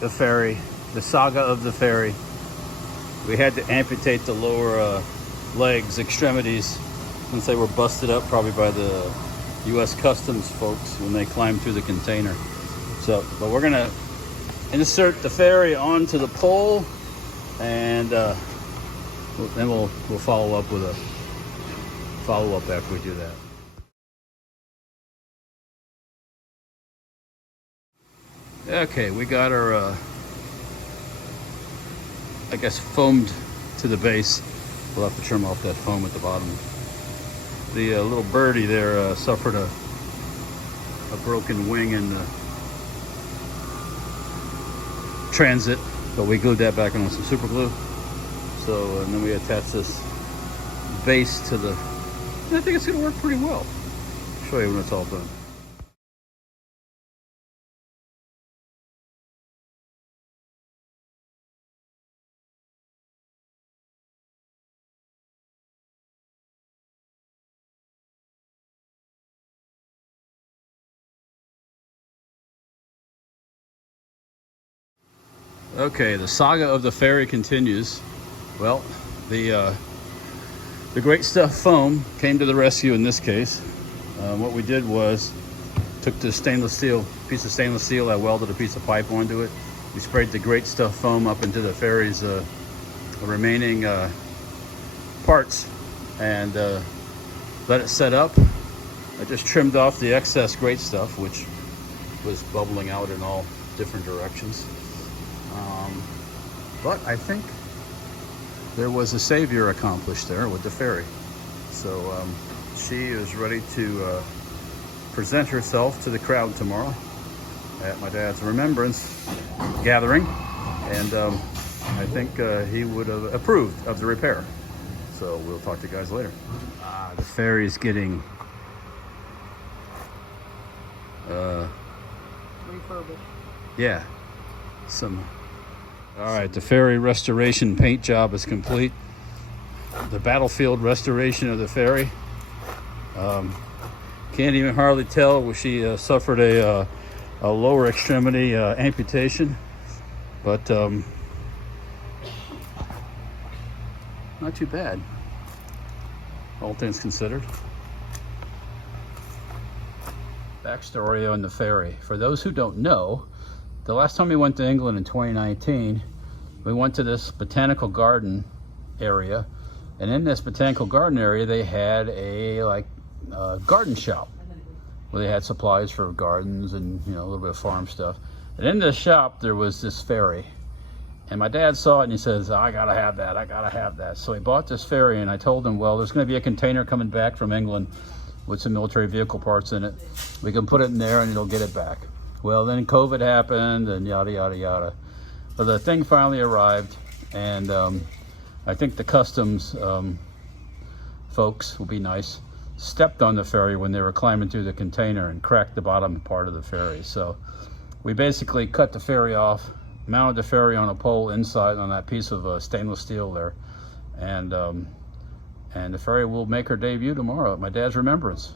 the ferry, the saga of the ferry. We had to amputate the lower legs, extremities, since they were busted up probably by the U.S. Customs folks when they climbed through the container. So, but we're gonna insert the ferry onto the pole, and then we'll follow up with a follow-up after we do that. Okay, we got our I guess foamed to the base. We'll have to trim off that foam at the bottom. The little birdie there suffered a broken wing in the transit, but we glued that back on with some super glue. So, and then we attached this base to the, I think it's gonna work pretty well. I'll show you when it's all done. Okay, the saga of the ferry continues. Well, the Great Stuff foam came to the rescue in this case. What we did was took the piece of stainless steel, I welded a piece of pipe onto it. We sprayed the Great Stuff foam up into the ferry's remaining parts and let it set up. I just trimmed off the excess Great Stuff, which was bubbling out in all different directions. But I think there was a savior accomplished there with the ferry. So she is ready to present herself to the crowd tomorrow at my dad's remembrance gathering. And I think he would have approved of the repair. So we'll talk to you guys later. The ferry's getting refurbished. Yeah, all right, the ferry restoration paint job is complete. The battlefield restoration of the ferry. Can't even hardly tell. She suffered a lower extremity amputation, but not too bad, all things considered. Backstory on the ferry. For those who don't know, the last time we went to England in 2019, we went to this botanical garden area, and in this botanical garden area they had a garden shop where they had supplies for gardens and a little bit of farm stuff. And in this shop there was this ferry, and my dad saw it and he says, I gotta have that. So he bought this ferry, and I told him, well, there's going to be a container coming back from England with some military vehicle parts in it. We can put it in there and it'll get it back. Well, then COVID happened and yada, yada, yada. But the thing finally arrived, and I think the customs folks, will be nice, stepped on the ferry when they were climbing through the container and cracked the bottom part of the ferry. So we basically cut the ferry off, mounted the ferry on a pole inside on that piece of stainless steel there. And the ferry will make her debut tomorrow at my dad's remembrance.